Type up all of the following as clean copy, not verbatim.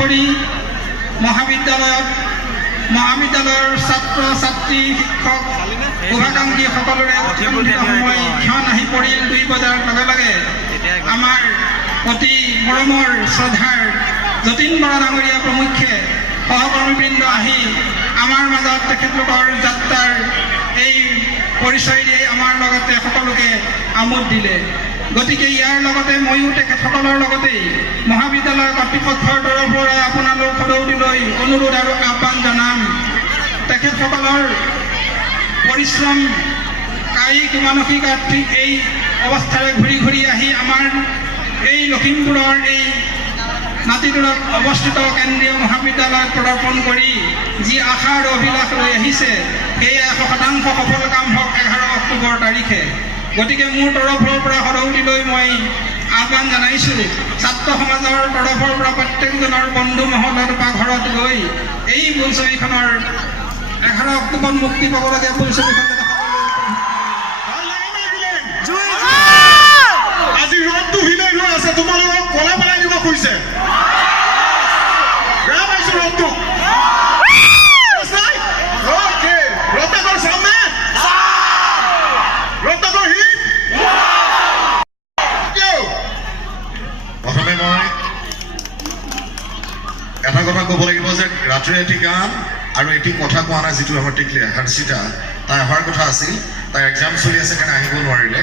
কৰি মহাবিদ্যালয়ৰ ছাত্ৰ ছাত্ৰী শিক্ষক শুভাকাংক্ষী সকলোৰে সময় ক্ষণ আহি পৰিল 2 বজাৰ লগে লগে আমাৰ অতি মৰমৰ শ্ৰদ্ধাৰ যতীন বৰা ডাঙৰীয়া প্ৰমুখ্যে সহকৰ্মীবৃন্দ আহি আমাৰ মাজত তেখেতলোকৰ যাত্ৰাৰ এই পৰিচয় দিয়ে আমাৰ লগতে সকলোকে আমোদ দিলে। গতিকে ইয়াৰ লগতে ময়ো তেখেতসকলৰ লগতেই মহাবিদ্যালয় কৰ্তৃপক্ষৰ তৰফৰ পৰা আপোনালোক সদৌদিলৈ অনুৰোধ আৰু আহ্বান জনাম। তেখেতসকলৰ পৰিশ্ৰম কায়িক মানসিক আৰ্থিক এই অৱস্থাৰে ঘূৰি ঘূৰি আহি আমাৰ এই লখিমপুৰৰ এই মাটিডোৰত অৱস্থিত কেন্দ্ৰীয় মহাবিদ্যালয়ত প্ৰদৰ্শন কৰি যি আশা আৰু অভিলাষ লৈ আহিছে সেয়া 100% সফল কাম হওক 11 অক্টোবৰ তাৰিখে। গতিকে মোৰ তৰফৰ পৰা সদৌদিলৈ মই আহ্বান জনাইছোঁ, ছাত্ৰ সমাজৰ তৰফৰ পৰা প্ৰত্যেকজনৰ বন্ধু মহলৰ বা ঘৰত গৈ এই বোলছবিখনৰ 11 অক্টোবৰ মুক্তি পাবলগীয়া বোলছবিখন আজি ৰ'দটো হিলাই হৈ আছে, তোমালোকক কলা পেলাই দিব খুজিছে। বেয়া পাইছো ৰ'দটো। ৰত্নাকৰ চামনে ৰত্নাকৰ হিট প্ৰথমে মই এটা কথা ক'ব লাগিব যে ৰাতিৰ এটি গান আৰু এটি কথা কোৱা নাই, যিটো আমাৰ টিকলি হৰ্ষিতা তাই অহাৰ কথা আছিল, তাই এক্সাম চলি আছে কাৰণে আহিব নোৱাৰিলে।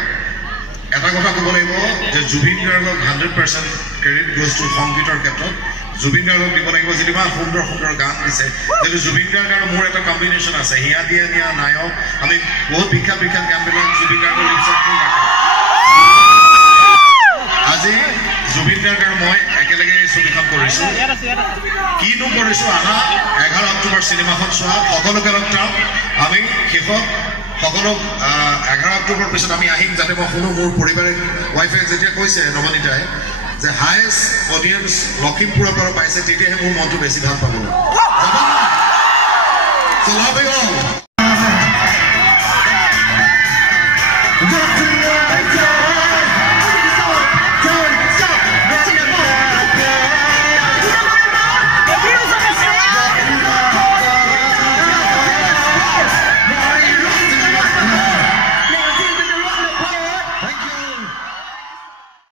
এটা কথা ক'ব লাগিব যে জুবিন গাৰ্গক 100% ক্ৰেডিট গ'জ টু সংগীতৰ ক্ষেত্ৰত জুবিন গাৰ্গক দিব লাগিব, যিটো ইমান সুন্দৰ সুন্দৰ গান দিছে। যিহেতু জুবিন গাৰ্গ আৰু মোৰ এটা কম্বিনেশ্যন আছে, হিয়া দিয়া নিয়া নায়ক, আমি বহুত বিখ্যাত গানবিলাক জুবিন গাৰ্গৰ লিপছত ৰাখোঁ। আজি জুবিন গাৰ্গ আৰু মই একেলগে এই ছবিখন কৰিছোঁ। কিনো কৰিছোঁ, আহা 11 অক্টোবৰ চিনেমাখন চোৱা, সকলোকে লগ পাম। আমি শেষত সকলো 11 অক্টোবৰ পিছত আমি আহিম, যাতে মই শুনো মোৰ পৰিবাৰে ৱাইফে যেতিয়া কৈছে নৱনীতাই যে হায়েষ্ট অডিয়েঞ্চ লখিমপুৰৰ পৰা পাইছে, তেতিয়াহে মোৰ মনটো বেছি ভাল পাব।